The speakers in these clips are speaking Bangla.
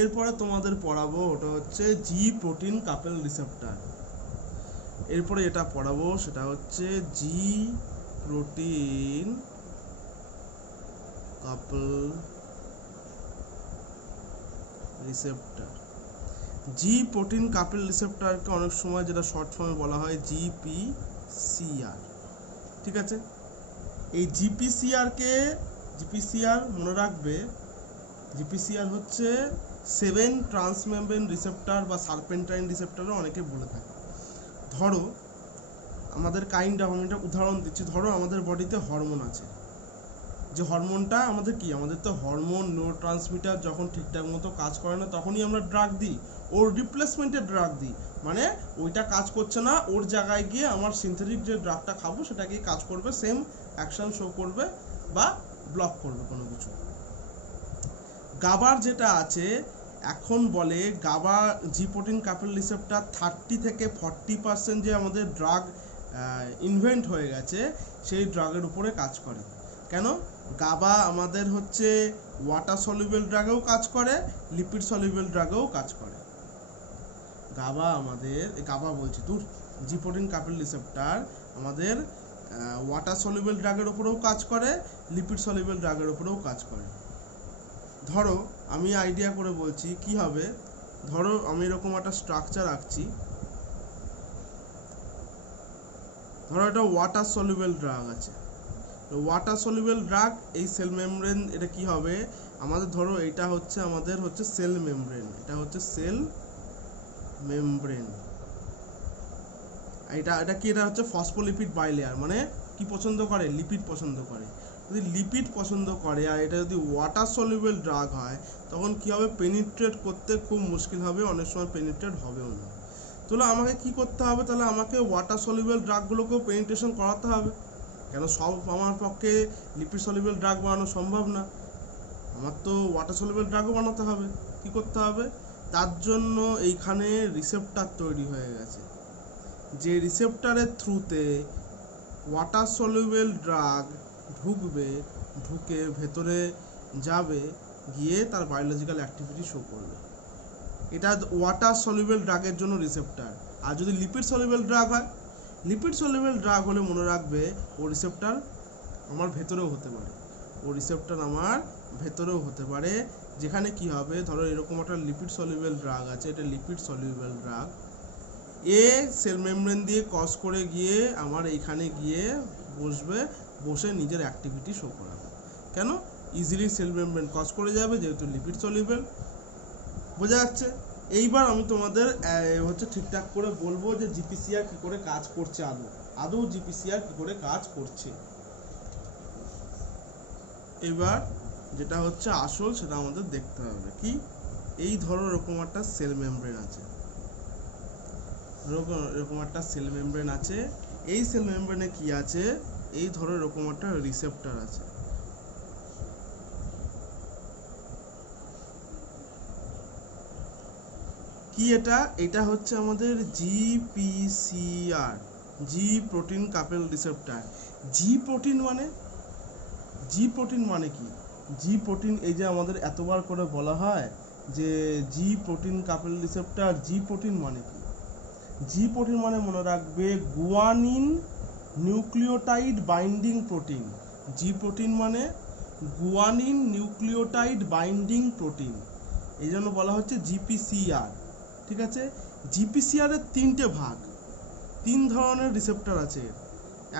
এরপরে তোমাদের পড়াবো ওটা হচ্ছে জি প্রোটিন কাপেল রিসেপ্টর। এরপরে এটা পড়াবো সেটা হচ্ছে জি প্রোটিন কাপল রিসেপ্টর। জি প্রোটিন কাপল রিসেপ্টরকে অনেক সময় যেটা শর্ট ফর্মে বলা হয় জিপিসিআর। ঠিক আছে, এই জিপিসিআর মনে রাখবে, জিপিসিআর হচ্ছে 7 ট্রান্সমেমব্রেন রিসেপ্টর বা সার্পেন্টাইন রিসেপ্টরও অনেকে বলে থাকে। ধরো আমাদের আমি একটা উদাহরণ দিচ্ছি, ধরো আমাদের বডিতে হরমোন আছে, যে হরমোনটা আমাদের কি, আমাদের তো হরমোন নিউরো ট্রান্সমিটার যখন ঠিকঠাক মতো কাজ করে না তখনই আমরা ড্রাগ দিই, ওর রিপ্লেসমেন্টে ড্রাগ দিই, মানে ওইটা কাজ করছে না, ওর জায়গায় গিয়ে আমার সিনথেটিক যে ড্রাগটা খাবো সেটা গিয়ে কাজ করবে, সেম অ্যাকশন শো করবে বা ব্লক করবে কোনো কিছু। গাবার যেটা আছে, এখন বলে গাবা জি প্রোটিন কাপল রিসেপ্টর 30 থেকে 40% যে আমাদের ড্রাগ ইনভেন্ট হয়ে গেছে সেই ড্রাগের উপরে কাজ করে। কেন? গাবা আমাদের হচ্ছে ওয়াটার সলিউবল ড্রাগেও কাজ করে, লিপিড সলিউবল ড্রাগেও কাজ করে। জি প্রোটিন কাপল রিসেপ্টর আমাদের ওয়াটার সলিউবল ড্রাগের উপরেও কাজ করে, লিপিড সলিউবল ড্রাগের উপরেও কাজ করে। ধরো আমি আইডিয়া করে বলছি কি হবে, ধরো আমি এরকম একটা স্ট্রাকচার আঁকছি, ধরো এটা ওয়াটার সলিউবল ড্রাগ আছে, ওয়াটার সলিউবল ড্রাগ এই সেল মেমব্রেন, এটা কি হবে আমাদের, ধরো এটা হচ্ছে আমাদের হচ্ছে সেল মেমব্রেন, এটা হচ্ছে সেল মেমব্রেন, এটা কি, এটা হচ্ছে ফসফোলিপিড বাইলেয়ার, মানে কি পছন্দ করে, লিপিড পছন্দ করে। যদি লিপিড পছন্দ করে আর এটা যদি ওয়াটার সলিউবল ড্রাগ হয় তখন কি হবে, পেনিট্রেট করতে খুব মুশকিল হবে, অনেক সময় পেনিট্রেট হবেও না। তাহলে আমাকে কি করতে হবে, তাহলে আমাকে ওয়াটার সলিউবল ড্রাগগুলোকেও পেনিট্রেশন করাতে হবে, কেন সব আমার পক্ষে লিপিড সলিউবল ড্রাগ বানানো সম্ভব না, আমার তো ওয়াটার সলিউবল ড্রাগও বানাতে হবে। কি করতে হবে, তার জন্য এইখানে রিসেপ্টর তৈরি হয়ে গেছে, যে রিসেপ্টরের থ্রুতে ওয়াটার সলিউবল ড্রাগ ঢুকবে, ঢুকে ভেতরে যাবে, গিয়ে তার বায়োলজিক্যাল অ্যাক্টিভিটি শো করবে। এটা ওয়াটার সলিউবল ড্রাগের জন্য রিসেপ্টর। আর যদি লিপিড সলিউবল ড্রাগ হয়, লিপিড সলিউবল ড্রাগ হলে মনে রাখবে ও রিসেপ্টর আমার ভেতরেও হতে পারে, যেখানে কি হবে, ধরো এরকম একটা লিপিড সলিউবল ড্রাগ আছে, এটা লিপিড সলিউবল ড্রাগ, এ সেল মেমব্রেন দিয়ে ক্রস করে গিয়ে আমার এইখানে গিয়ে বসবে, বসে নিজের অ্যাক্টিভিটি শো করাবে। কেন? ইজিলি সেল মেমব্রেন ক্রস করে যাবে, যেহেতু লিপিড সলিউবল। বোঝা যাচ্ছে? এইবার আমি তোমাদের হচ্ছে ঠিকঠাক করে বলবো যে জিপিসিআর কি করে কাজ করছে, আদৌ জিপিসিআর কি করে কাজ করছে। এবার যেটা হচ্ছে আসল সেটা আমাদের দেখতে হবে, কি, এই ধরো এরকম একটা সেল মেমব্রেন আছে, এরকম একটা সেল মেমব্রেন আছে, এই সেল মেমব্রেনে কি আছে, এই ধরো এরকম একটা রিসেপ্টর আছে, কি এটা হচ্ছে আমাদের জিপিসিআর, জি প্রোটিন কাপেল রিসেপ্টর। জি প্রোটিন মানে কি, জি প্রোটিন, এই যে আমাদের এতবার করে বলা হয় যে জি প্রোটিন কাপেল রিসেপ্টর, জি প্রোটিন মানে কি, জি প্রোটিন মানে মনে রাখবে গুয়ানিন নিউক্লিওটাইড বাইন্ডিং প্রোটিন। জি প্রোটিন মানে গুয়ানিন নিউক্লিওটাইড বাইন্ডিং প্রোটিন, এই জন্য বলা হচ্ছে জিপিসিআর। ঠিক আছে, জিপিসিআর এর 3টে ভাগ, 3 ধরনের রিসেপ্টর আছে,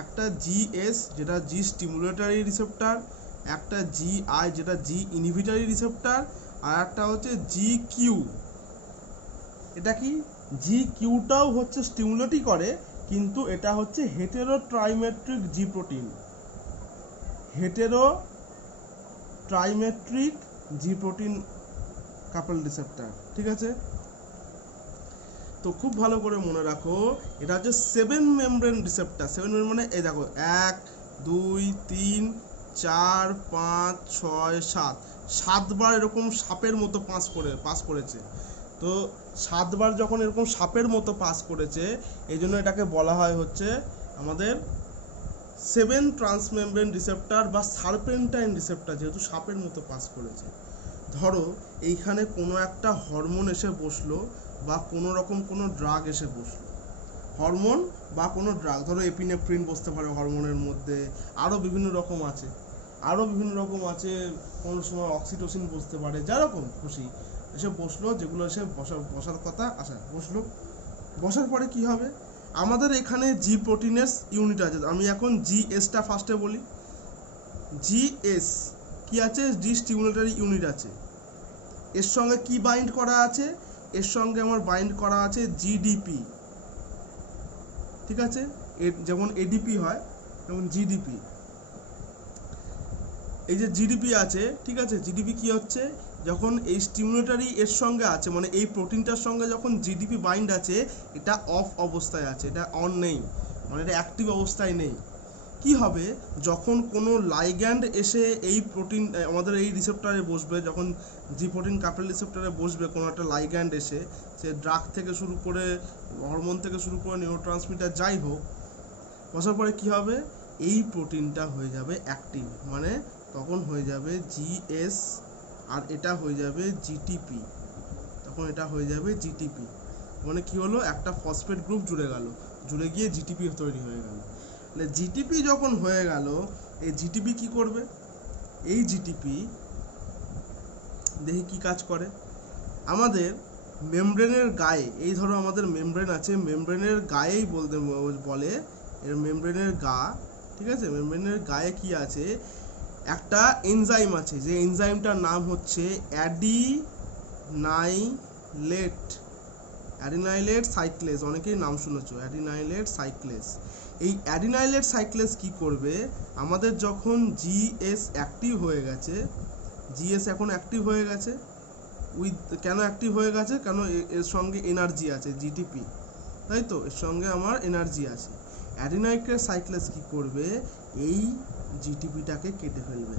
একটা জিএস যেটা জি স্টিমুলেটরি রিসেপ্টর, একটা জিআই যেটা জি ইনহিবিটরি রিসেপ্টর, আর একটা হচ্ছে জি কিউ। এটা কি, জি কিউটাও হচ্ছে স্টিমুলেটই করে, কিন্তু এটা হচ্ছে হেটেরো ট্রাইমেট্রিক জি প্রোটিন, হেটেরো ট্রাইমেট্রিক জি প্রোটিন কাপল রিসেপ্টর। ঠিক আছে, তো খুব ভালো করে মনে রাখো, এটা হচ্ছে 7 মেমব্রেন রিসেপ্টর। 7 মেমব্রেন মানে এই দেখো 1 2 3 4 5 6 7, 7বার এরকম সাপের মতো পাস করেছে। তো 7বার যখন এরকম সাপের মতো পাস করেছে, এই জন্য এটাকে বলা হয় হচ্ছে আমাদের 7 ট্রান্সমেমব্রেন রিসেপ্টর বা সার্পেন্টাইন রিসেপ্টর, যেহেতু সাপের মতো পাস করেছে। ধরো এইখানে কোনো একটা হরমোন এসে বসলো বা কোনো রকম কোনো ড্রাগ এসে বসলো, হরমোন বা কোনো ড্রাগ, ধরো এপিনেফ্রিন বসতে পারে হরমোনের মধ্যে, আরও বিভিন্ন রকম আছে, কোনো সময় অক্সিটোসিন বসতে পারে, যেরকম খুশি এসে বসলো, যেগুলো এসে বসার কথা বসলো। বসার পরে কি হবে, আমাদের এখানে জি প্রোটিনের ইউনিট আছে, আমি এখন জিএসটা ফার্স্টে বলি। জিএস কি আছে, জি স্টিমুলেটরি ইউনিট আছে। এর সঙ্গে কি বাইন্ড করা আছে, এর সঙ্গে আমার বাইন্ড করা আছে জিডিপি, ঠিক আছে, যেমন এডিপি হয় যেমন জিডিপি, এই যে জিডিপি আছে, ঠিক আছে, জিডিপি কি হচ্ছে, যখন এই স্টিমুলেটরি এর সঙ্গে আছে, মানে এই প্রোটিনটার সঙ্গে যখন জিডিপি বাইন্ড আছে, এটা অফ অবস্থায় আছে, এটা অন নেই, মানে এটা অ্যাক্টিভ অবস্থায় নেই। কি হবে, যখন কোনো লাইগ্যান্ড এসে এই প্রোটিন আমাদের এই রিসেপ্টরে বসবে, যখন জি প্রোটিন কাপেল রিসেপ্টরে বসবে কোনো একটা লাইগ্যান্ড এসে, সে ড্রাগ থেকে শুরু করে হরমোন থেকে শুরু করে নিউরোট্রান্সমিটার যাই হোক, বসার পরে কি হবে, এই প্রোটিনটা হয়ে যাবে অ্যাক্টিভ, মানে তখন হয়ে যাবে জিএস আর এটা হয়ে যাবে জিটিপি, তখন এটা হয়ে যাবে জিটিপি, মানে কি হলো, একটা ফসফেট গ্রুপ জুড়ে গিয়ে জিটিপি তৈরি হয়ে গেল। তাহলে জিটিপি যখন হয়ে গেল, এই জিটিপি কি করবে, এই জিটিপি দেখি কি কাজ করে, আমাদের মেমব্রেনের গায়ে, এই ধরো আমাদের মেমব্রেন আছে, মেমব্রেনের গায়েই বলে এর মেমব্রেনের গা, ঠিক আছে, মেমব্রেনের গায়ে কি আছে, একটা এনজাইম আছে, যে এনজাইমটার নাম হচ্ছে অ্যাডিনাইলেট সাইক্লেস, অনেকেই নাম শুনেছো অ্যাডিনাইলেট সাইক্লেস। এই অ্যাডিনাইলেট সাইক্লেস কি করবে, আমাদের যখন জিএস অ্যাক্টিভ হয়ে গেছে, জিএস এখন অ্যাক্টিভ হয়ে গেছে, কেন অ্যাক্টিভ হয়ে গেছে, কেন এর সঙ্গে এনার্জি আছে জিটিপি, তাই তো, এর সঙ্গে আমার এনার্জি আছে। অ্যাডিনাইলেট সাইক্লেস কি করবে, এই জিটিপিটাকে কেটে ফেলবে,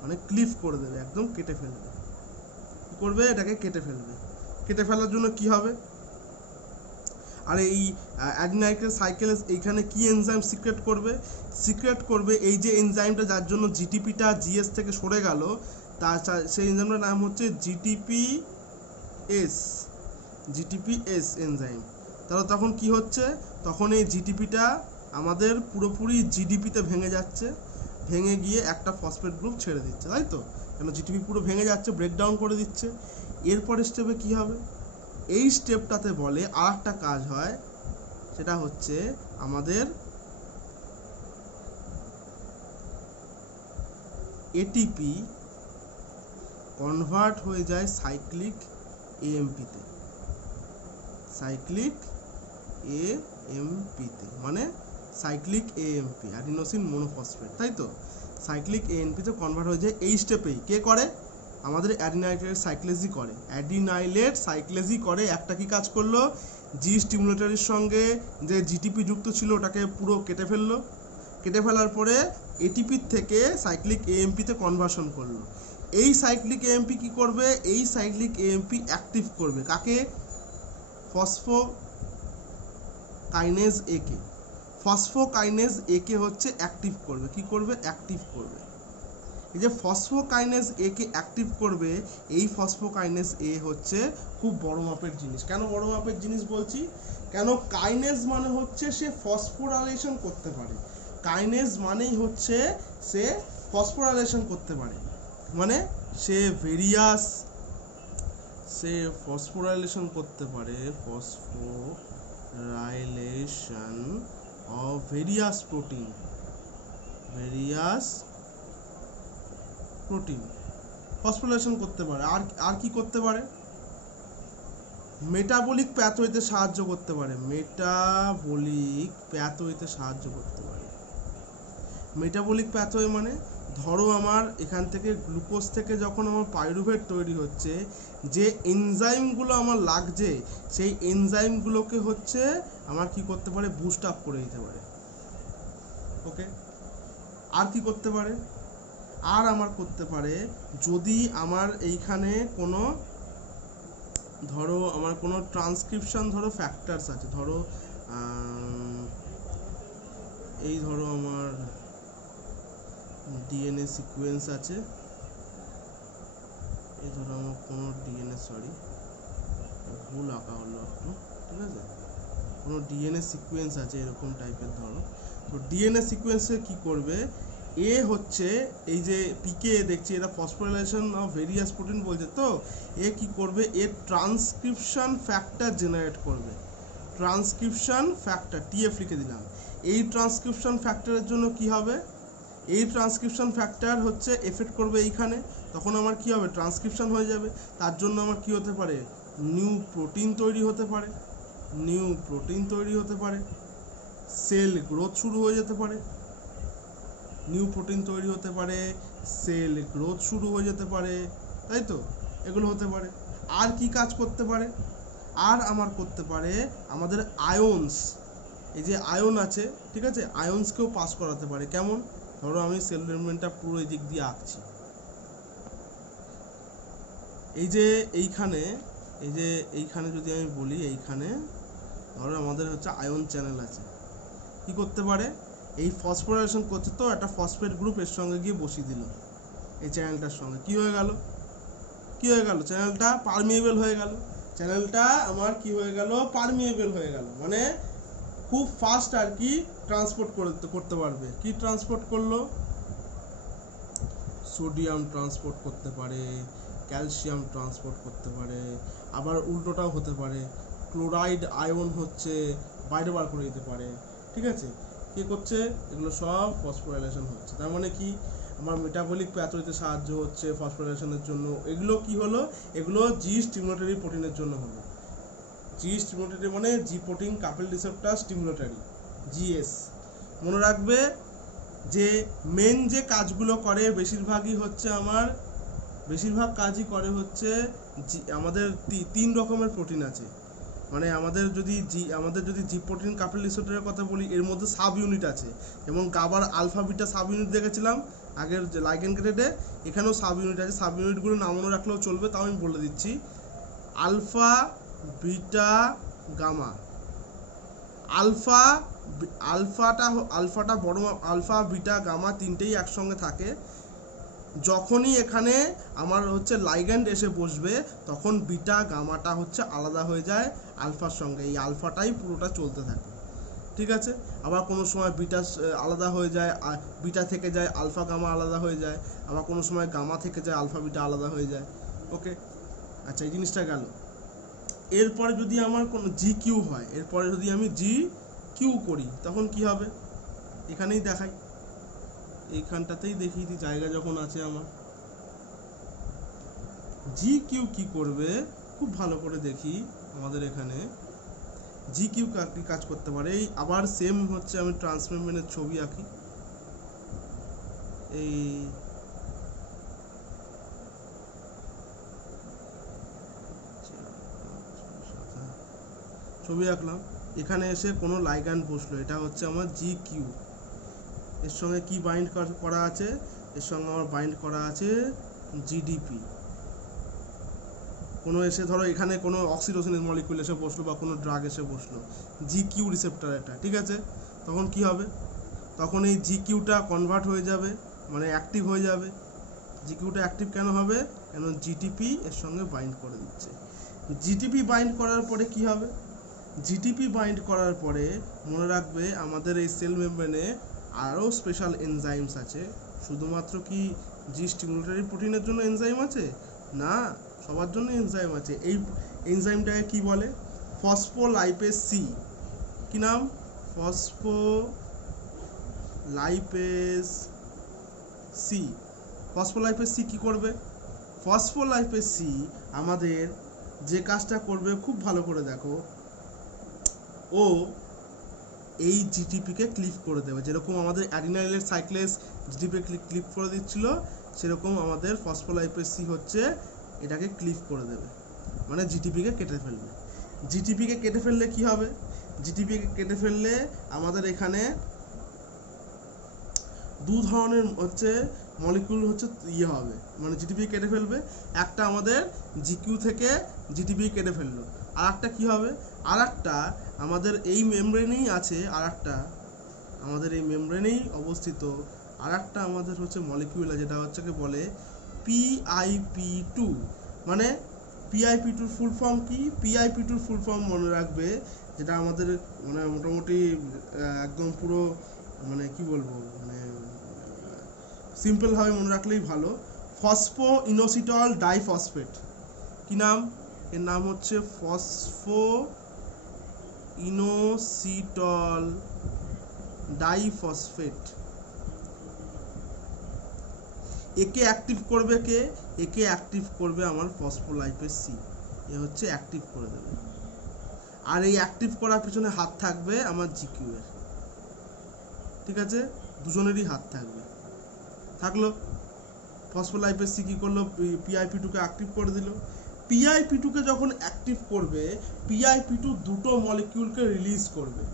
মানে ক্লিপ করে দেবে, একদম কেটে ফেলবে, কি করবে, এটাকে কেটে ফেলবে। কেটে ফেলার জন্য কি হবে, আর এই অ্যাডিনাইলেট সাইক্লেস এইখানে কি এনজাইম সিক্রেট করবে, এই যে এনজাইমটা যার জন্য জিটিপিটা জিএস থেকে সরে গেল, তার সেই এনজাইমটার নাম হচ্ছে জিটিপিএস এনজাইম। তাহলে তখন কি হচ্ছে, তখন এই জিটিপিটা আমাদের পুরোপুরি জিডিপিতে ভেঙে গিয়ে একটা ফসফেট গ্রুপ ছেড়ে দিচ্ছে, তাই তো, কেন জিটিপি পুরো ভেঙে যাচ্ছে, ব্রেকডাউন করে দিচ্ছে। এরপরে স্টেপে কি হবে, এই স্টেপটাতে বলে আর একটা কাজ হয়, সেটা হচ্ছে আমাদের এটিপি কনভার্ট হয়ে যায় সাইক্লিক এএমপিতে, মানে সাইক্লিক এএমপি, অ্যাডিনোসিন মোনোফসফেট, তাই তো, সাইক্লিক এএমপিতে কনভার্ট হয়ে যায়। এই স্টেপেই কে করে, আমাদের অ্যাডিনাইলেট সাইক্লেসই করে। একটা কি কাজ করলো, জি স্টিমুলেটরের সঙ্গে যে জিটিপি যুক্ত ছিল ওটাকে পুরো কেটে ফেলার পরে এটিপির থেকে সাইক্লিক এএমপিতে কনভার্সন করলো। এই সাইক্লিক এএমপি কি করবে, এই সাইক্লিক এএমপি অ্যাক্টিভ করবে কাকে, ফসফোকাইনেজ এ কে হচ্ছে অ্যাক্টিভ করবে, কি করবে, অ্যাক্টিভ করবে। এই যে ফসফোকাইনেজ এ কে অ্যাক্টিভ করবে, এই ফসফোকাইনেজ এ হচ্ছে খুব বড় মাপের জিনিস। কেন বড় মাপের জিনিস বলছি, কেন কাইনেজ মানে হচ্ছে সে ফসফোরাইলেশন করতে পারে, কাইনেজ মানেই হচ্ছে সে ফসফোরাইলেশন করতে পারে, মানে সে ফসফোরাইলেশন করতে পারে, phosphorylation of various protein phosphorylation করতে পারে। আর কি করতে পারে, মেটাবলিক প্যাথওয়েতে সাহায্য করতে পারে, মেটাবলিক প্যাথওয়ে মানে ধরো আমার এখান থেকে গ্লুকোজ থেকে যখন আমার পাইরুভেট তৈরি হচ্ছে, যে এনজাইমগুলো আমার লাগছে, সেই এনজাইমগুলোকে হচ্ছে আমার কি করতে পারে, বুস্ট আপ করে দিতে পারে। ওকে, আর কি করতে পারে, আর আমার করতে পারে, যদি আমার এইখানে কোনো ধরো আমার কোনো ট্রান্সক্রিপশন ফ্যাক্টরস আছে, এই ধরো আমার ডিএনএ সিকোয়েন্স আছে, এই ধরো আমার কোনো ডিএনএ, সরি ভুল আঁকা হলো একটু, ঠিক আছে, কোনো ডিএনএ সিকোয়েন্স আছে এরকম টাইপের ধরো। তো ডিএনএ সিকোয়েন্সে কি করবে, এ হচ্ছে এই যে পিকে দেখছি এটা ফসফোরাইলেশন অফ ভেরিয়াস প্রোটিন বলছে, তো এ কি করবে, এর ট্রান্সক্রিপশন ফ্যাক্টর জেনারেট করবে। ট্রান্সক্রিপশন ফ্যাক্টর টিএফ লিখে দিলাম। এই ট্রান্সক্রিপশন ফ্যাক্টরের জন্য কি হবে, এই ট্রান্সক্রিপশন ফ্যাক্টর হচ্ছে এফেক্ট করবে এইখানে, তখন আমার কি হবে, ট্রান্সক্রিপশন হয়ে যাবে। তার জন্য আমার কি হতে পারে, নিউ প্রোটিন তৈরি হতে পারে, নিউ প্রোটিন তৈরি হতে পারে, সেল গ্রোথ শুরু হয়ে যেতে পারে, নিউ প্রোটিন তৈরি হতে পারে, সেল গ্রোথ শুরু হয়ে যেতে পারে, তাই তো, এগুলো হতে পারে। আর কি কাজ করতে পারে, আর আমার করতে পারে আমাদের আয়নস, এই যে আয়ন আছে, ঠিক আছে, আয়নসকেও পাস করাতে পারে। কেমন, ধরো আমি সেল মেমব্রেনটা পুরো এই দিক দিয়ে আঁকছি, এই যে এইখানে, এই যে এইখানে যদি আমি বলি, এইখানে ধরো আমাদের হচ্ছে আয়ন চ্যানেল আছে, কি করতে পারে, এই ফসফোরাইলেশন করছে, তো একটা ফসফেট গ্রুপ এর সঙ্গে গিয়ে বসিয়ে দিল এই চ্যানেলটার সঙ্গে, কি হয়ে গেল, কি হয়ে গেল, চ্যানেলটা পারমিয়েবল হয়ে গেল, চ্যানেলটা আমার কি হয়ে গেল, পারমিয়েবল হয়ে গেল, মানে খুব ফাস্ট আর কি ট্রান্সপোর্ট করতে পারবে। কি ট্রান্সপোর্ট করলো, সোডিয়াম ট্রান্সপোর্ট করতে পারে, ক্যালসিয়াম ট্রান্সপোর্ট করতে পারে, আবার উল্টোটাও হতে পারে, ক্লোরাইড আয়ন হচ্ছে বাইরে বার করে দিতে পারে, ঠিক আছে। কি করছে, এগুলো সব ফসফোরাইলেশন হচ্ছে, তার মানে কি আমার মেটাবলিক প্যাথওয়েতে সাহায্য হচ্ছে ফসফোরাইলেশনের জন্য। এগুলো কি হলো, এগুলো জি স্টিমুলেটরি প্রোটিনের জন্য হলো। জি স্টিমুলেটরি মানে জি প্রোটিন কাপল রিসেপ্টর স্টিমুলেটরি, জিএস। মনে রাখবে যে মেন যে কাজগুলো করে বেশিরভাগই হচ্ছে আমার, বেশিরভাগ কাজই করে হচ্ছে আমাদের 3 রকমের প্রোটিন আছে, মানে আমাদের যদি জি প্রোটিন কাপল রিসেপ্টরের কথা বলি, এর মধ্যে সাব ইউনিট আছে, এবং গাবার আলফা বিটা সাব ইউনিট দেখেছিলাম আগের যে লাইগেন্ড গ্রেডে, এখানেও সাব ইউনিট আছে। সাব ইউনিটগুলো নাম মনে রাখলেও চলবে, তাও আমি বলে দিচ্ছি, আলফা বিটা গামা। আলফাটা বড়, আলফা বিটা গামা তিনটেই একসঙ্গে থাকে। যখনই এখানে আমার হচ্ছে লাইগ্যান্ড এসে বসবে, তখন বিটা গামাটা হচ্ছে আলাদা হয়ে যায় আলফার সঙ্গে, এই আলফাটাই পুরোটা চলতে থাকে, ঠিক আছে। আবার কোনো সময় বিটা আলাদা হয়ে যায়, বিটা থেকে যায় আলফা গামা আলাদা হয়ে যায়, আবার কোনো সময় গামা থেকে যায় আলফা বিটা আলাদা হয়ে যায়, ওকে। আচ্ছা, এই জিনিসটা গেল। এরপরে যদি আমার কোনো জি কিউ হয়, এরপরে যদি আমি জি কিউ করি, তখন কি হবে, এখানেই দেখাই, এইখানটাতেই দেখিয়ে দিই, জায়গা যখন আছে আমার। জি কিউ কি করবে, খুব ভালো করে দেখি আমাদের এখানে জি কিউ কি কাজ করতে পারে। এই আবার সেম হচ্ছে, আমি ট্রান্সমেমব্রেনের ছবি আঁকি, এই ছবি আঁকলাম, এখানে এসে কোনো লাইগ্যান্ড বসলো, এটা হচ্ছে আমার জি কিউ। এর সঙ্গে কি বাইন্ড করা আছে, এর সঙ্গে আমার বাইন্ড করা আছে জিডিপি। কোনো এসে ধরো এখানে কোনো অক্সিটোসিন মলিকিউল এসে বসলো বা কোনো ড্রাগ এসে বসলো, জি কিউ রিসেপ্টর এটা, ঠিক আছে। তখন কি হবে, তখন এই জি কিউটা কনভার্ট হয়ে যাবে, মানে অ্যাক্টিভ হয়ে যাবে। জি কিউটা অ্যাক্টিভ কেন হবে, কেন জিটিপি এর সঙ্গে বাইন্ড করে দিচ্ছে। জিটিপি বাইন্ড করার পরে কি হবে, জিটিপি বাইন্ড করার পরে মনে রাখবে আমাদের এই সেল মেমব্রেনে আরও স্পেশাল এনজাইমস আছে। শুধুমাত্র কি জি স্টিমুলেটরি প্রোটিনের জন্য এনজাইম আছে না, সবার জন্য এনজাইম আছে। এই এনজাইমটাকে কি বলে, ফসফোলাইপেজ সি। কি নাম, ফসফোলাইপেজ সি। ফসফোলাইপেজ সি কি করবে, ফসফোলাইপেজ সি আমাদের যে কাজটা করবে খুব ভালো করে দেখো, ও এই জিটিপিকে ক্লিপ করে দেবে, যেরকম আমাদের অ্যাডিনাইলের সাইক্লেস জিটিপি ক্লিপ করে দিচ্ছিল, সেরকম আমাদের ফসফোলাইপেজ সি হচ্ছে এটাকে ক্লিপ করে দেবে, মানে জিটিপিকে কেটে ফেলবে। জিটিপিকে কেটে ফেললে কি হবে, জিটিপিকে কেটে ফেললে আমাদের এখানে দু ধরনের হচ্ছে মলিকিউল হচ্ছে ইয়ে হবে, মানে জিটিপি কেটে ফেলবে। একটা আমাদের জিকিউ থেকে জিটিপি কেটে ফেললো, আর একটা কী হবে, আর একটা আমাদের এই মেমব্রেনেই আছে, আর একটা আমাদের এই মেমব্রেনেই অবস্থিত আর একটা আমাদের হচ্ছে মলিকিউল, যেটা হচ্ছে কি বলে PIP2 মানে PIP2 ফুল ফর্ম কি? PIP2 ফুল ফর্ম মনে রাখবে, যেটা আমাদের মানে মোটামুটি একদম পুরো মানে কি বলবো, মানে সিম্পল ভাবে মনে রাখলেই ভালো। ফসফো ইনোসিটল ডাইফসফেট। কি নাম? এর নাম হচ্ছে ফসফো ইনোসিটল ডাইফসফেট। একে অ্যাক্টিভ করবে কে? একে অ্যাক্টিভ করবে আমার ফসফোলাইপেজ সি। এ হচ্ছে অ্যাক্টিভ করে দেবে। আর এই অ্যাক্টিভ করার পিছনে হাত থাকবে আমার জিকিউ এর। ঠিক আছে, দুজনেরই হাত থাকবে। থাকলো ফসফোলাইপেজ সি কি করলো? PIP2 কে অ্যাক্টিভ করে দিল। PIP2 কে যখন অ্যাক্টিভ করবে, PIP2 দুটো মলিকিউলকে রিলিজ করবে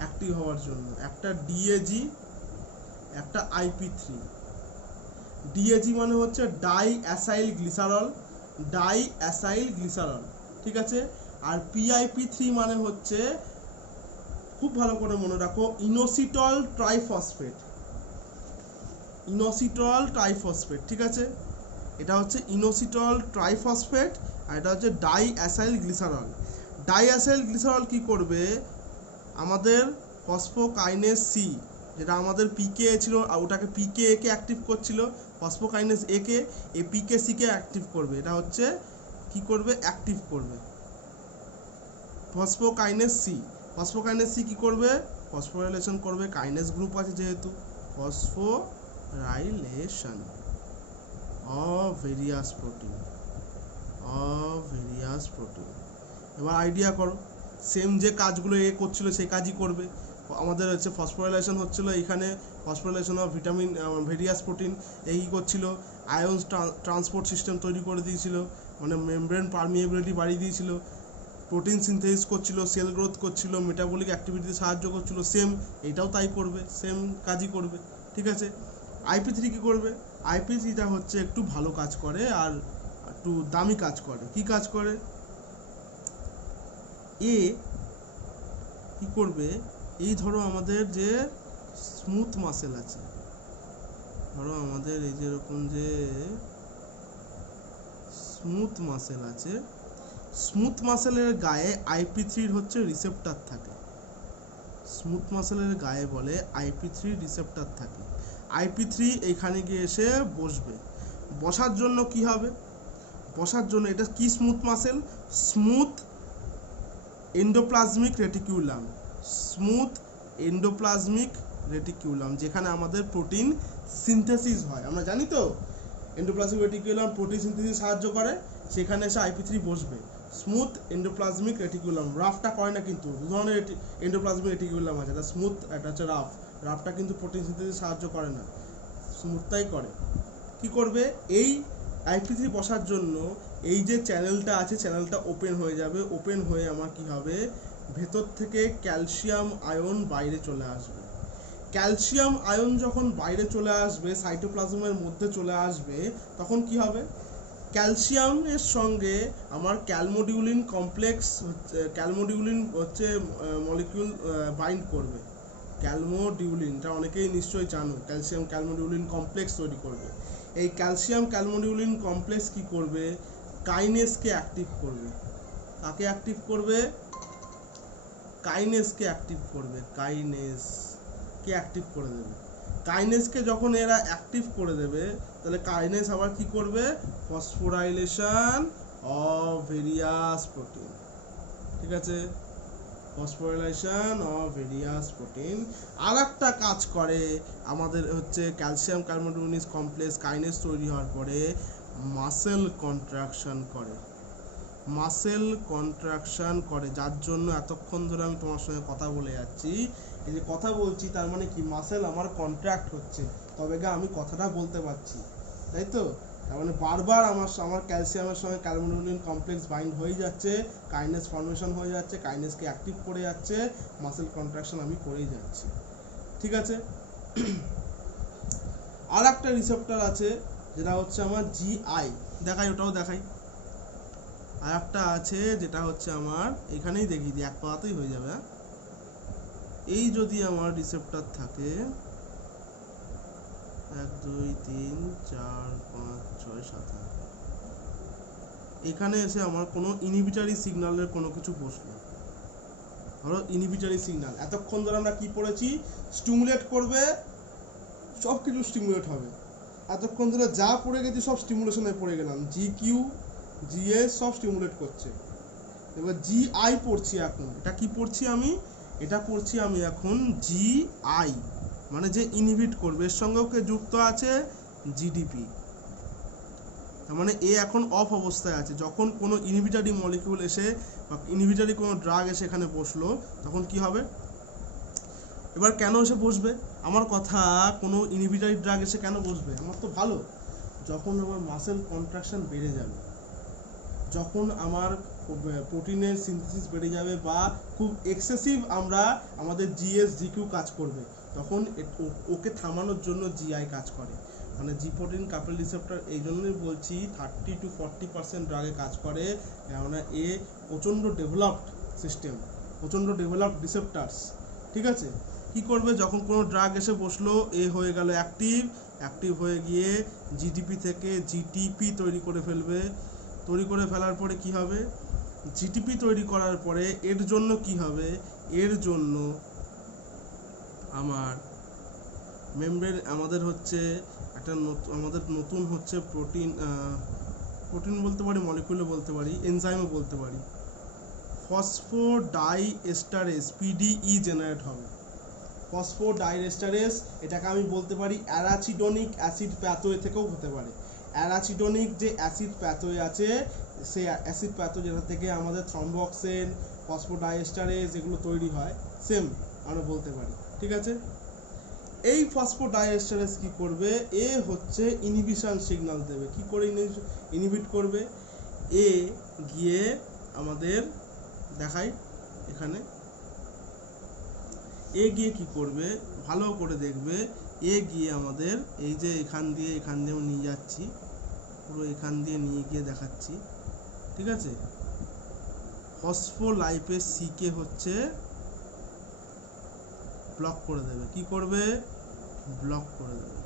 অ্যাক্টিভ হওয়ার জন্য, একটা DAG, একটা IP3। DAG মানে হচ্ছে die acyl glycerol, die acyl glycerol. ঠিক আছে, আর PIP3 মানে হচ্ছে, খুব ভালো করে মনে রাখো, ইনোসিটল ট্রাইফসফেট। Inositol triphosphate. ঠিক আছে, এটা হচ্ছে ইনোসিটল ট্রাইফসফেট, আর এটা হচ্ছে die acyl glycerol. Die acyl glycerol কি করবে? আমাদের ফসফোকাইনেজ সি, যেটা আমাদের পিকে ছিল, আর ওটাকে পিকে এ কে অ্যাক্টিভ করছিল, ফসফোকাইনেজ এ কে, এ পিকে সি কে অ্যাক্টিভ করবে। এটা হচ্ছে কি করবে? অ্যাক্টিভ করবে ফসফোকাইনেজ সি। ফসফোকাইনেজ সি কি করবে? ফসফোরাইলেশন করবে, কাইনেজ গ্রুপ আছে যেহেতু, ফসফোরাইলেশন অফ ভেরিয়াস প্রোটিন, এবার আইডিয়া করো, সেম যে কাজগুলো এ করছিল সেই কাজই করবে। আমাদের হচ্ছে ফসফোরাইলেশন হচ্ছিল, এখানে phosphorylation of vitamin various protein এই করছিল, আয়ন্স ট্রান্সপোর্ট সিস্টেম তৈরি করে দিয়েছিল, মানে মেমব্রেন পারমিয়েবিলিটি বাড়িয়ে দিয়েছিল, প্রোটিন সিনথেসিস করছিল, সেল গ্রোথ করছিল, মেটাবলিক অ্যাক্টিভিটিতে সাহায্য করছিল। সেম এটাও তাই করবে, সেম কাজই করবে। ঠিক আছে, IP3 কি করবে? IP3টা হচ্ছে একটু ভালো কাজ করে আর একটু দামি কাজ করে। কি কাজ করে? এ কি করবে? এই ধরো আমাদের যে স্মুথ মাসেল আছে, ধরো আমাদের এই যে এরকম যে স্মুথ মাসেল আছে, স্মুথ মাসেলের গায়ে IP3 হচ্ছে রিসেপ্টর থাকে। স্মুথ মাসেলের গায়ে বলে IP3 রিসেপ্টর থাকে। IP3 এখানে গিয়ে এসে বসবে। বসার জন্য কি হবে? বসার জন্য, এটা কি smooth muscle? Smooth endoplasmic reticulum, smooth endoplasmic reticulum, যেখানে আমাদের প্রোটিন সিনথেসিস হয়। আমরা জানি তো এন্ডোপ্লাজমিক রেটিকিউলাম প্রোটিন সিনথেসিস সাহায্য করে, সেখানে এসে IP3 বসবে। স্মুথ এন্ডোপ্লাজমিক রেটিকুলাম, রাফটা করে না কিন্তু, দু ধরনের এন্ডোপ্লাজমিক রেটিকুলাম আছে, একটা স্মুথ, একটা হচ্ছে রাফ। রাফটা কিন্তু প্রোটিন সিনথেসিস সাহায্য করে না, স্মুথটাই করে। কি করবে? এই IP3 বসার জন্য এই যে চ্যানেলটা আছে, চ্যানেলটা ওপেন হয়ে যাবে। ওপেন হয়ে আমার কি হবে? ভেতর থেকে ক্যালসিয়াম আয়ন বাইরে চলে আসবে। ক্যালসিয়াম আয়ন যখন বাইরে চলে আসবে, সাইটোপ্লাজমের মধ্যে চলে আসবে, তখন কি হবে? ক্যালসিয়ামের সঙ্গে আমার ক্যালমোডিউলিন কমপ্লেক্স, ক্যালমোডিউলিন হচ্ছে মলিকিউল বাইন্ড করবে। ক্যালমোডিউলিনটা অনেকেই নিশ্চয়ই জানো, ক্যালসিয়াম ক্যালমোডিউলিন কমপ্লেক্স তৈরি করবে। এই ক্যালসিয়াম ক্যালমোডিউলিন কমপ্লেক্স কি করবে? কাইনেজকে অ্যাক্টিভ করবে। কাকে অ্যাক্টিভ করবে? কাইনেজকে অ্যাক্টিভ করবে, কাইনেজকে অ্যাক্টিভ করে দেবে। কাইনেজকে যখন এরা অ্যাক্টিভ করে দেবে, তাহলে কাইনেজ আবার কি করবে? Phosphorylation of various protein. ঠিক আছে, ফসফোরাইলেশন অফ ভেরিয়াস প্রোটিন। আর একটা কাজ করে আমাদের হচ্ছে ক্যালসিয়াম কার্বোনিস কমপ্লেক্স কাইনেজ তৈরি হওয়ার পরে মাসেল কন্ট্রাকশন করে, মাসেল কন্ট্রাকশন করে, যার জন্য এতক্ষণ ধরে আমি তোমার সঙ্গে কথা বলে যাচ্ছি। এই যে কথা বলছি তার মানে কি? মাসেল আমার কন্ট্রাক্ট হচ্ছে, তবে গা আমি কথাটা বলতে পারছি, তাই তো? তার মানে বারবার আমার ক্যালসিয়ামের সঙ্গে ক্যালমোডিউলিন কমপ্লেক্স বাইন্ড হয়ে যাচ্ছে, কাইনেজ ফর্মেশন হয়ে যাচ্ছে, কাইনেজকে অ্যাক্টিভ করে যাচ্ছে, মাসেল কন্ট্রাকশন আমি করেই যাচ্ছি। ঠিক আছে, আর একটা রিসেপ্টর আছে যেটা হচ্ছে আমার GI, দেখাই, ওটাও দেখাই। আর একটা আছে যেটা হচ্ছে আমার, এখানেই দেখিয়ে দিই, এক পাতাতেই হয়ে যাবে। এই যদি আমার রিসেপ্টর থাকে, 1 2 3 4 5 6 7 এখানে এসে আমার কোনো ইনহিবিটরি সিগন্যালের কোনো কিছু বসলো, ধরো ইনহিবিটরি সিগন্যাল, এতক্ষণ ধরে আমরা কি পড়েছি, স্টিমুলেট করবে, সব কিছু স্টিমুলেট হবে, এতক্ষণ ধরে যা পড়ে গেছি সব স্টিমুলেশনে পড়ে গেলাম, জি কিউ জিএস সব স্টিমুলেট করছে। এবার জি আই পড়ছি এখন, এটা কি পড়ছি আমি, এটা পড়ছি আমি এখন জি আই, মানে যে ইনহিবিট করবে, এর সঙ্গেও কে যুক্ত আছে, জিডিপি, তার মানে এ এখন অফ অবস্থায় আছে। যখন কোনো ইনহিবিটরি মলিকিউল এসে বা ইনহিবিটরি কোনো ড্রাগ এসে এখানে বসলো তখন কি হবে, এবার কেন এসে বসবে, আমার কথা, কোনো ইনহিবিটরি ড্রাগ এসে কেন বসবে, আমার তো ভালো, যখন আমার মাসেল কন্ট্রাকশন বেড়ে যাবে, যখন আমার প্রোটিনের সিনথেসিস বেড়ে যাবে বা খুব এক্সেসিভ আমরা আমাদের জিএস জিকিউ কাজ করবে, তখন ওকে থামানোর জন্য জিআই কাজ করে। মানে জি প্রোটিন কাপল রিসেপ্টর এই জন্যই বলছি 30 to 40% ড্রাগে কাজ করে, কেননা এ প্রচণ্ড ডেভেলপড সিস্টেম, প্রচণ্ড ডেভেলপড রিসেপ্টার্স। ঠিক আছে, কি করবে, যখন কোনো ড্রাগ এসে বসলো, এ হয়ে গেল অ্যাক্টিভ হয়ে গিয়ে জিডিপি থেকে জিটিপি তৈরি করে ফেলবে, তৈরি করে ফেলার পরে কি হবে, জিটিপি তৈরি করার পরে এর জন্য কি হবে, এর জন্য আমার মেমব্রেন আমাদের হচ্ছে একটা আমাদের নতুন হচ্ছে প্রোটিন বলতে পারি, মলিকিউলও বলতে পারি, এনজাইমও বলতে পারি, ফসফোডাইএস্টারেজ পিডিই জেনারেট হবে। ফসফোডাইএস্টারেজ এটাকে আমি বলতে পারি অ্যারাচিডোনিক অ্যাসিড প্যাথওয়ে থেকেও হতে পারে। অ্যারাচিডোনিক যে অ্যাসিড প্যাথওয়ে আছে, সেই অ্যাসিড প্যাথওয়ে যেটা থেকে আমাদের থ্রম্বক্সেন, ফসফোডাইএস্টারেজ এগুলো তৈরি হয়, সেম আমরা বলতে পারি। ঠিক আছে, এই ফসফোডাইএস্টারেজ কি করবে, এ হচ্ছে ইনহিবিশন সিগন্যাল দেবে। কি করে ইনহিবিট করবে, এ গিয়ে আমাদের দেখাই এখানে, এ গিয়ে কি করবে, ভালো করে দেখবে, এ গিয়ে আমাদের এই যে এখান দিয়ে নিয়ে যাচ্ছি, পুরো এখান দিয়ে নিয়ে গিয়ে দেখাচ্ছি। ঠিক আছে, ফসফোলাইপেজ সি কে হচ্ছে ব্লক করে দেবে, কি করবে, ব্লক করে দেবে।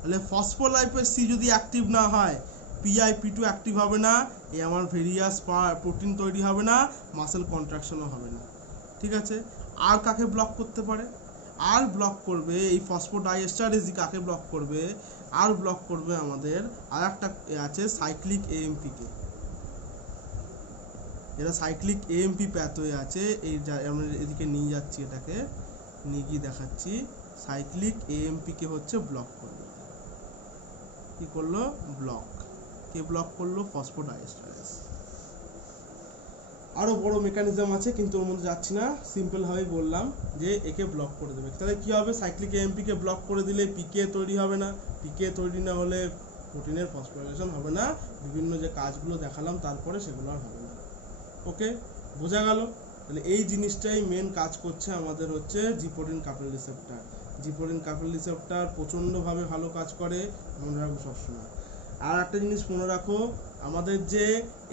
তাহলে ফসফোলাইপেজ সি যদি অ্যাক্টিভ না হয়, PIP2 অ্যাক্টিভ হবে না, এই আমার ভেরিয়াস প্রোটিন তৈরি হবে না, মাসেল কন্ট্রাকশনও হবে না। ঠিক আছে, আর কাকে ব্লক করতে পারে, আর ব্লক করবে এই ফসফোডাইএস্টারেজ কাকে ব্লক করবে, আর ব্লক করবে আমাদের আর একটা আছে সাইক্লিক AMP কে, এটা সাইক্লিক AMP প্যাথওয়ে আছে, এই আমরা এদিকে নিয়ে যাচ্ছি, এটাকে নিয়ে গিয়ে দেখাচ্ছি, সাইক্লিক AMP কে হচ্ছে ব্লক করবে। কি করলো, ব্লক, কে ব্লক করলো, ফসফোডাইএস্টারেজ। আরও বড় মেকানিজম আছে কিন্তু ওর মধ্যে যাচ্ছি না, সিম্পলভাবেই বললাম যে একে ব্লক করে দেবে। তাহলে কী হবে, সাইক্লিক AMP কে ব্লক করে দিলে পিকে তৈরি হবে না, পিকে তৈরি না হলে প্রোটিনের ফসফোরাইলেশন হবে না, বিভিন্ন যে কাজগুলো দেখালাম তারপরে সেগুলো আর হবে না। ওকে, বোঝা গেল। তাহলে এই জিনিসটাই মেন কাজ করছে আমাদের হচ্ছে জি প্রোটিন কাপল রিসেপ্টর। জি প্রোটিন কাপল রিসেপ্টর প্রচণ্ডভাবে ভালো কাজ করে, মনে রাখবো সবসময়। আর একটা জিনিস মনে রাখো, আমাদের যে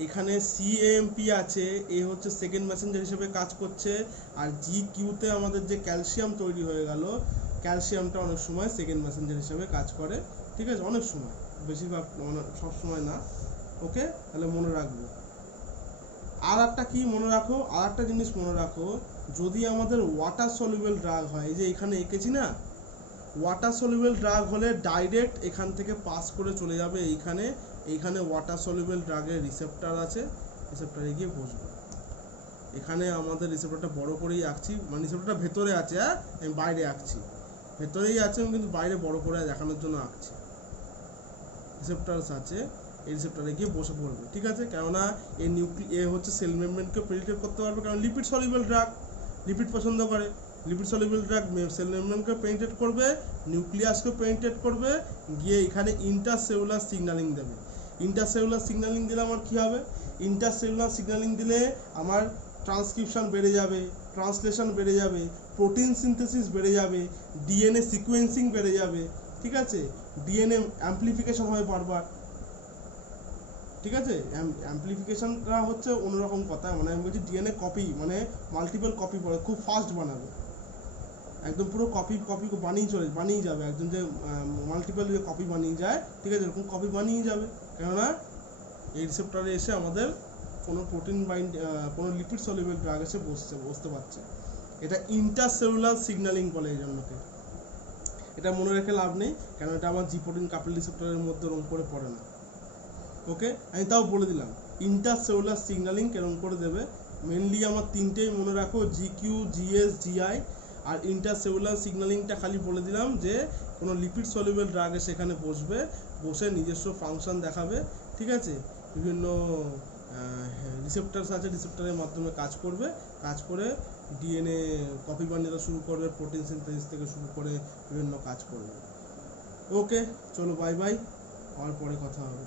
এখানে CAMP আছে, এ হচ্ছে সেকেন্ড মেসেঞ্জার হিসেবে কাজ করছে, আর GQতে আমাদের যে ক্যালসিয়াম তৈরি হয়ে গেল, ক্যালসিয়ামটা অনেক সময় সেকেন্ড মেসেঞ্জার হিসেবে কাজ করে। ঠিক আছে, অনেক সময়, বেশিরভাগ সব সময় না। ওকে, তাহলে মনে রাখবো। আর একটা কি মনে রাখো, আর একটা জিনিস মনে রাখো, যদি আমাদের ওয়াটার সলিউবল ড্রাগ হয়, এই যে এখানে এঁকেছি না, ওয়াটার সলিউবল ড্রাগ হলে ডাইরেক্ট এখান থেকে পাস করে চলে যাবে এইখানে ওয়াটার সলিউবল ড্রাগের রিসেপ্টর আছে, রিসেপ্টরে গিয়ে বসবে। এখানে আমাদের রিসেপ্টরটা বড় করেই আঁকছি, মানে রিসেপ্টরটা ভেতরে আছে, আমি বাইরে আঁকছি, ভেতরেই আছে আমি কিন্তু বাইরে বড় করে দেখানোর জন্য আঁকছি। রিসেপ্টরস আছে, এই রিসেপ্টরে গিয়ে বসে পড়বে। ঠিক আছে, কেননা এ হচ্ছে সেল মেমব্রেনকে পেনিট্রেট করতে পারবে, কারণ লিপিড সলিউবল ড্রাগ, লিপিড পছন্দ করে, লিপিড সলিউবল ড্রাগ সেল মেমব্রেনকে পেনিট্রেট করবে, নিউক্লিয়াসকে পেনিট্রেট করবে, গিয়ে এখানে ইন্টারসেলুলার সিগন্যালিং দেবে। ইন্টারসেলুলার সিগন্যালিং দিলে আমার কী হবে, ইন্টারসেলুলার সিগন্যালিং দিলে আমার ট্রান্সক্রিপশন বেড়ে যাবে, ট্রান্সলেশন বেড়ে যাবে, প্রোটিন সিনথেসিস বেড়ে যাবে, DNA সিকোয়েন্সিং বেড়ে যাবে। ঠিক আছে, DNA অ্যাম্পলিফিকেশন হয় বারবার। ঠিক আছে, অ্যাম্পলিফিকেশনটা হচ্ছে অন্যরকম কথা, মানে আমি বলছি DNA কপি, মানে মাল্টিপল কপি পড়ে খুব ফাস্ট বানাবে। একদম পুরো কপি কপি বানিয়ে যাবে, একদম যে মাল্টিপল কপি বানিয়ে যায়, ঠিক আছে, এরকম কপি বানিয়ে যাবে। কেননা এই রিসেপ্টরে এসে আমাদের কোনো কোনো লিপিড সলিউবল ড্রাগ এসে বসতে পারছে। এটা ইন্টারসেলুলার সিগন্যালিং বলে এই জন্যকে। এটা মনে রেখে লাভ নেই, কারণ এটা আমার জি প্রোটিন কাপল রিসেপ্টরের মধ্যে রং করে পড়ে না। ওকে, আমি তাও বলে দিলাম ইন্টারসেলুলার সিগন্যালিং কেরম করে দেবে। মেনলি আমার তিনটেই মনে রাখো, জিকিউ, জিএস, জিআই। আর ইন্টারসেলুলার সিগন্যালিংটা খালি বলে দিলাম যে কোনো লিপিড সলিউবল ড্রাগ সেখানে বসে নিজস্ব ফাংশন দেখাবে, ঠিক আছে। বিভিন্ন রিসেপ্টারস আছে, রিসেপ্টারের মাধ্যমে কাজ করে ডিএনএ কপি বানাতে শুরু করবে, প্রোটিন সিনথেসিস থেকে শুরু করে বিভিন্ন কাজ করবে। ওকে, চলো বাই বাই, আর পরে কথা হবে।